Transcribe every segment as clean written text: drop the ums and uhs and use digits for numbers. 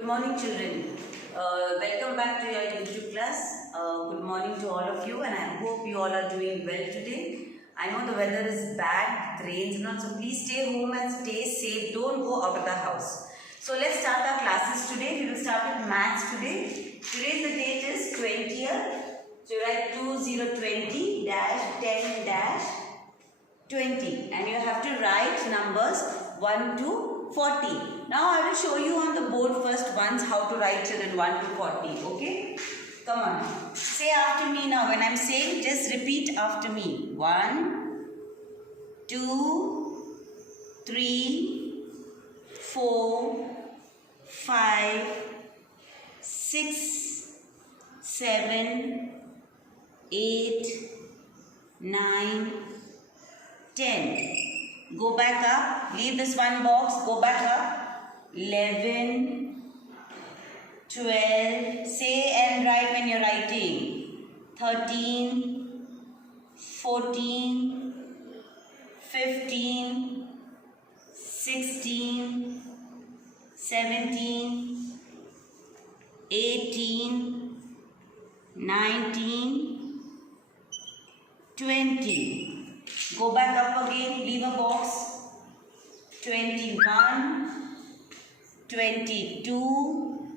Good morning, children. Welcome back to your YouTube class. Good morning to all of you, and I hope you all are doing well today. I know the weather is bad, it rains and all, so please stay home and stay safe. Don't go out of the house. So let's start our classes today. We will start with maths today. Today's the date is 20th. So you write 2020-10-20, and you have to write numbers 1 to 40. Now I will show you on the board first once how to write children 1 to 40. Okay? Come on. Say after me now. When I am saying, just repeat after me. 1, 2, 3, 4, 5, 6, 7, 8, 9, 10. Go back up. Leave this one box. Go back up. 11, 12. Say and write when you're writing. 13, 14, 15, 16, 17, 18, 19, 20. Go back up again, leave a box. 21, 22,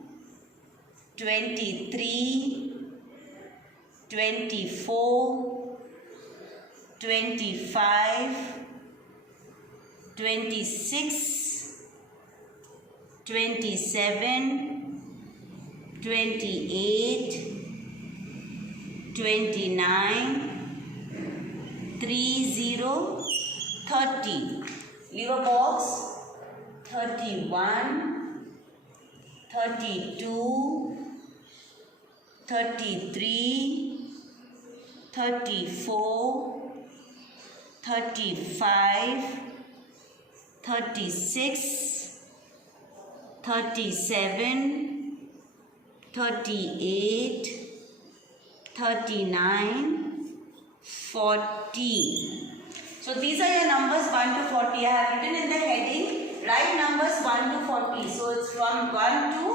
23, 24, 25, 26, 27, 28, 29, 30, 30. Leave a box. 31, 32, 33, 34, 35, 36, 37, 38, 39, 40. So these are your numbers 1 to 40. I have written in the heading, write numbers 1 to 40. So it's from 1 to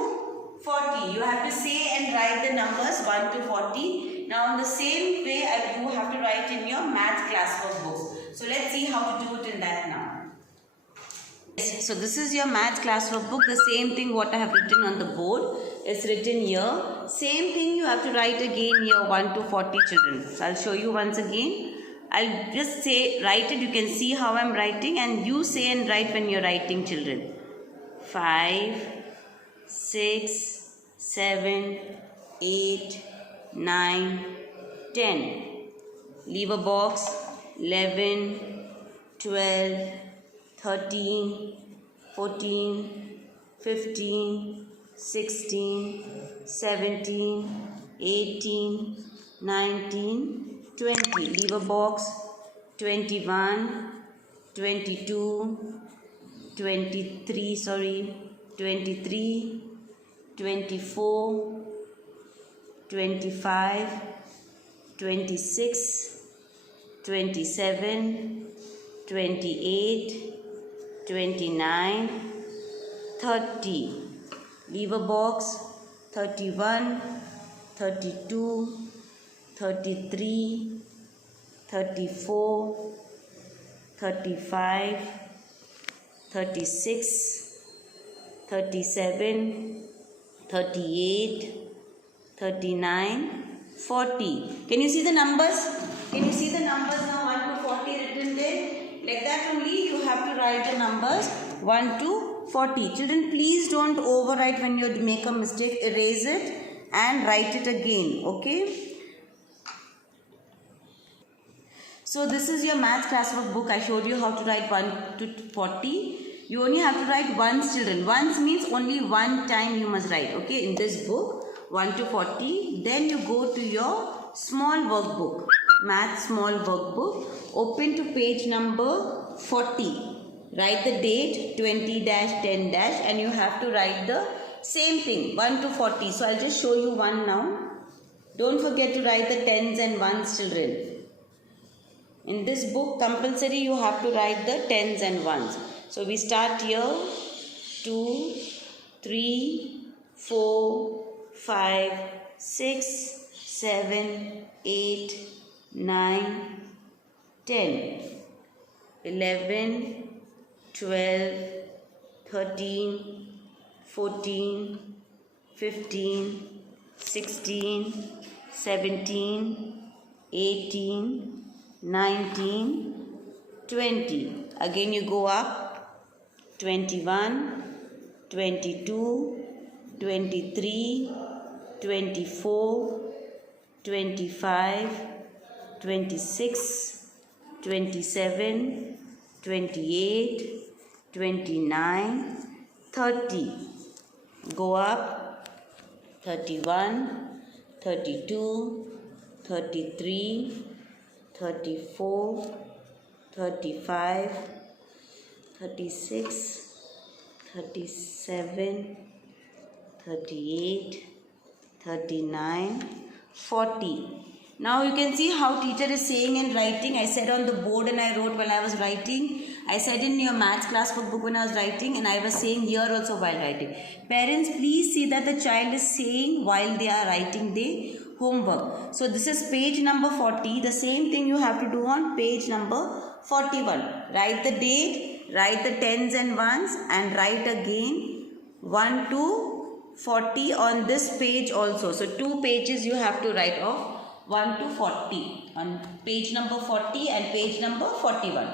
40. You have to say and write the numbers 1 to 40. Now in the same way, you have to write in your math classwork books. So let's see how to do it in that now. So this is your math classwork book. The same thing what I have written on the board is written here. Same thing you have to write again here 1 to 40 children. So I'll show you once again. I'll just say write it. You can see how I'm writing, and you say and write when you're writing children. 5, 6, 7, 8, 9, 10. Leave a box. 11, 12, 13, 14, 15, 16, 17, 18, 19, 20. Leave a box. 21, 22, 23, 23, 24, 25, 26, 27, 28, 29, 30. Leave a box. 31, 32, 33, 34, 35, 36, 37, 38, 39, 40. Can you see the numbers? Can you see the numbers now 1 to 40 written there? Like that only you have to write the numbers 1 to 40. Children, please don't overwrite when you make a mistake. Erase it and write it again. Okay? So this is your math classwork book. I showed you how to write 1 to 40. You only have to write once, children. Once means only one time you must write. Okay? In this book, 1 to 40. Then you go to your small workbook. Math small workbook. Open to page number 40. Write the date 20-10- and you have to write the same thing 1 to 40. So I'll just show you one now. Don't forget to write the tens and ones, children. In this book compulsory you have to write the tens and ones. So we start here 2, 3, 4, 5, 6, 7, 8, 9, 10, 11, 12, 13, 14, 15, 16, 17, 18, 19, 20. Again you go up. 21, 22, 23, 24, 25, 26, 27, 28, 29, 30. Go up. 31, 32, 33, 34, 35, 36, 37, 38, 39, 40. Now you can see how teacher is saying and writing. I said on the board and I wrote while I was writing. I said in your maths class book when I was writing, and I was saying here also while writing. Parents, please see that the child is saying while they are writing the homework. So this is page number 40. The same thing you have to do on page number 41. Write the date, write the tens and ones, and write again 1 to 40 on this page also. So 2 pages you have to write off. 1 to 40 on page number 40 and page number 41.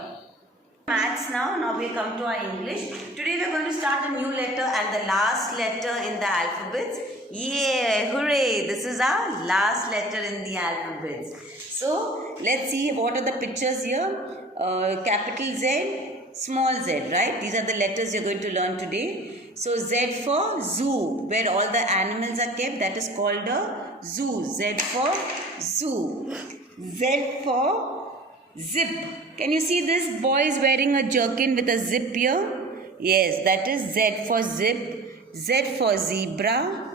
Maths now we come to our English. Today we are going to start a new letter and the last letter in the alphabets. Yeah, hooray! This is our last letter in the alphabets. So let's see what are the pictures here. Capital Z, small z, right? These are the letters you are going to learn today. So Z for zoo, where all the animals are kept, that is called a zoo. Z for zoo. Z for zip. Can you see this boy is wearing a jerkin with a zip here? Yes, that is Z for zip. Z for zebra.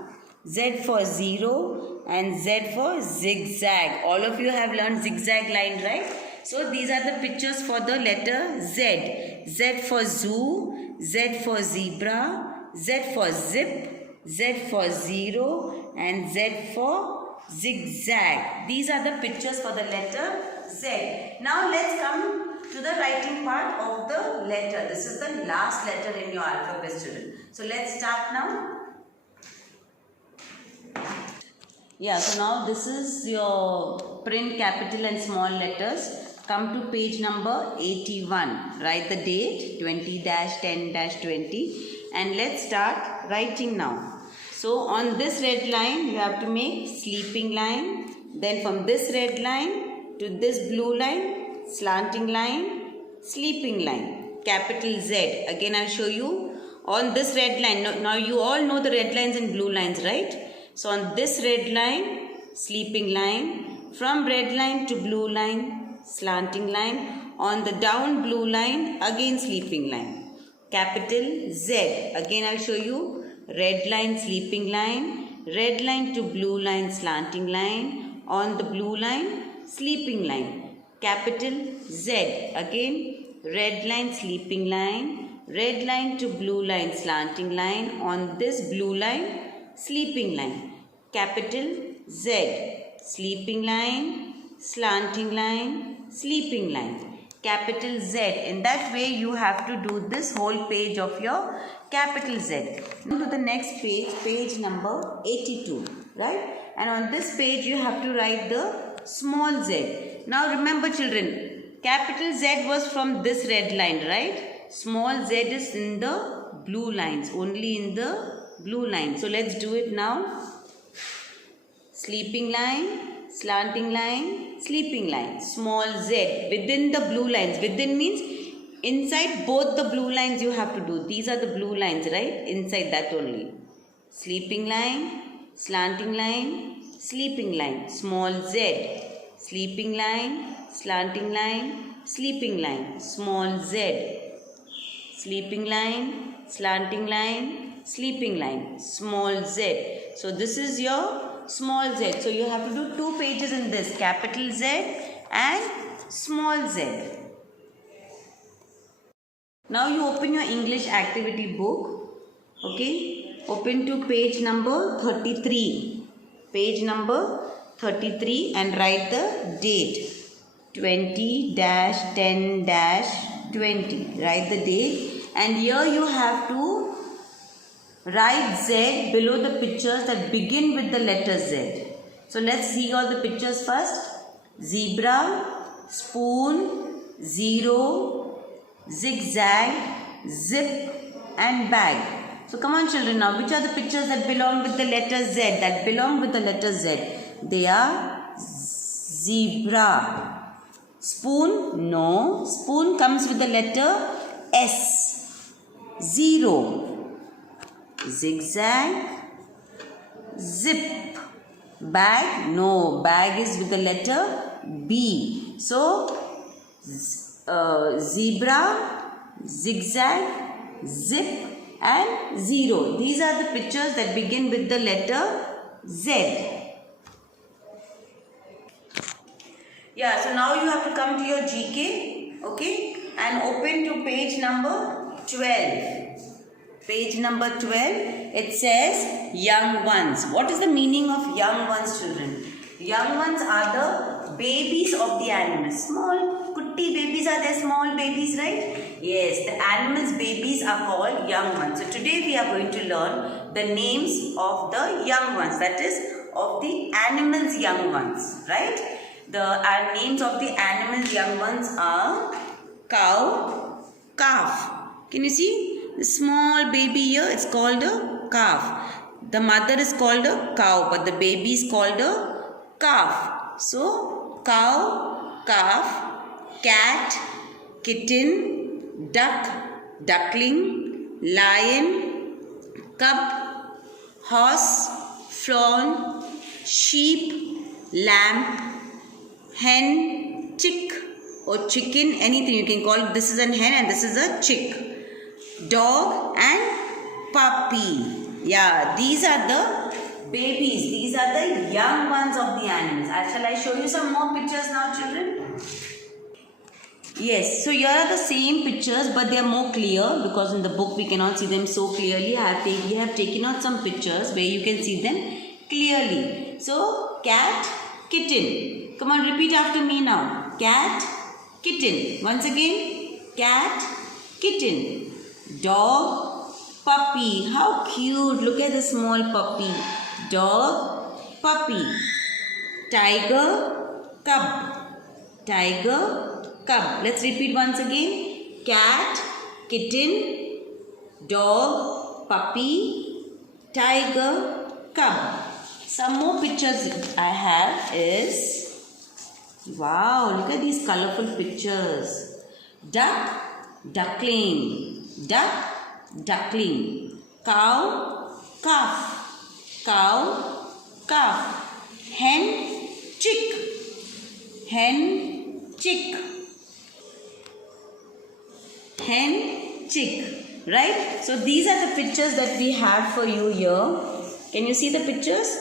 Z for zero. And Z for zigzag. All of you have learned zigzag line, right? So these are the pictures for the letter Z. Z for zoo. Z for zebra. Z for zip. Z for zero. And Z for zigzag. These are the pictures for the letter Z. Now let's come to the writing part of the letter. This is the last letter in your alphabet, student. So let's start now. Yeah, so now this is your print capital and small letters. Come to page number 81. Write the date 20-10-20 and let's start writing now. So on this red line you have to make sleeping line. Then from this red line to this blue line, slanting line, sleeping line, capital Z. Again I'll show you on this red line. Now you all know the red lines and blue lines, right? So on this red line, sleeping line, from red line to blue line, slanting line, on the down blue line, again sleeping line, capital Z. Again I'll show you red line, sleeping line, red line to blue line, slanting line, on the blue line, sleeping line, capital Z. Again red line, sleeping line, red line to blue line, slanting line, on this blue line, sleeping line, capital Z. Sleeping line, slanting line, sleeping line, capital Z. In that way you have to do this whole page of your capital Z. Now to the next page, page number 82, right? And on this page you have to write the small z. Now remember children, capital Z was from this red line, right? Small z is in the blue lines, only in the blue line. So let's do it now. Sleeping line, slanting line, sleeping line, small z within the blue lines. Within means inside both the blue lines you have to do. These are the blue lines, right? Inside that only. Sleeping line, slanting line, sleeping line, small z. Sleeping line, slanting line, sleeping line, small z. Sleeping line, slanting line, sleeping line, small z. So this is your small z. So you have to do 2 pages in this, capital Z and small z. Now you open your English activity book. Okay. open to page number 33. Page number 33 and write the date. 20-10-20. Write the date. And here you have to write Z below the pictures that begin with the letter Z. So let's see all the pictures first. Zebra, spoon, zero, zigzag, zip and bag. So come on children now, which are the pictures that belong with the letter Z? That belong with the letter Z. They are zebra. Spoon, no. Spoon comes with the letter S. Zero. Zigzag. Zip. Bag, no. Bag is with the letter B. So, zebra, zigzag, zip and zero. These are the pictures that begin with the letter Z. Yeah, so now you have to come to your GK, okay, and open to page number 12. Page number 12, it says young ones. What is the meaning of young ones, children? Young ones are the babies of the animals. Small, kutti babies are there, small babies, right? Yes, the animals' babies are called young ones. So today we are going to learn the names of the young ones, that is, of the animals' young ones, right? The names of the animals' young ones are cow, calf. Can you see? The small baby here, it's called a calf. The mother is called a cow, but the baby is called a calf. So, cow, calf, cat, kitten, duck, duckling, lion, cub, horse, fawn, sheep, lamb, hen, chick or chicken, anything you can call it. This is a hen and this is a chick. Dog and puppy. Yeah, these are the babies. These are the young ones of the animals. Shall I show you some more pictures now, children? Yes, so here are the same pictures, but they are more clear because in the book we cannot see them so clearly. We have taken out some pictures where you can see them clearly. So, cat, kitten. Come on, repeat after me now. Cat, kitten. Once again, cat, kitten. Dog, puppy. How cute. Look at the small puppy. Dog, puppy. Tiger, cub. Tiger, cub. Let's repeat once again. Cat, kitten, dog, puppy, tiger, cub. Some more pictures I have is, wow, look at these colorful pictures. Duck, duckling. Duck, duckling. Cow, calf. Cow, calf. Hen, chick. Hen, chick. Hen, chick. Right? So these are the pictures that we have for you here. Can you see the pictures?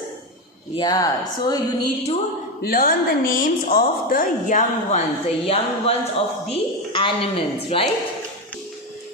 Yeah. So you need to learn the names of the young ones. The young ones of the animals. Right?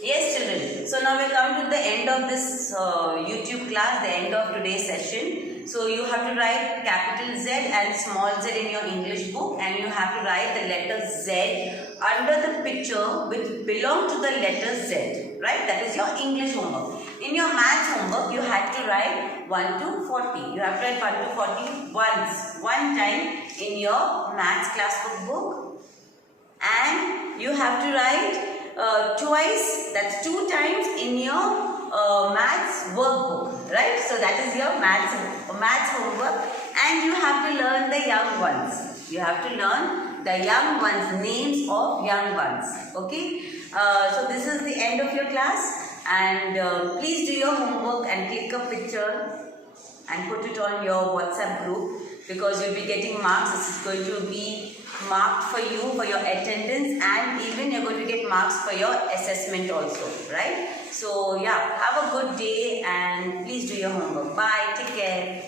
Yes, children. So now we come to the end of this YouTube class, the end of today's session. So you have to write capital Z and small z in your English book, and you have to write the letter Z under the picture which belong to the letter Z. Right? That is your English homework. In your maths homework, you had to write 1 to 40. You have to write 1 to 40 once, one time in your maths class book. And you have to write twice, that's 2 times in your maths workbook, right? So that is your maths homework, and you have to learn the young ones. You have to learn the young ones, names of young ones, okay? So this is the end of your class, and please do your homework and click a picture and put it on your WhatsApp group, because you'll be getting marks. This is going to be marked for you for your attendance, and even you're going to get marks for your assessment also, right? So yeah, have a good day and please do your homework. Bye, take care.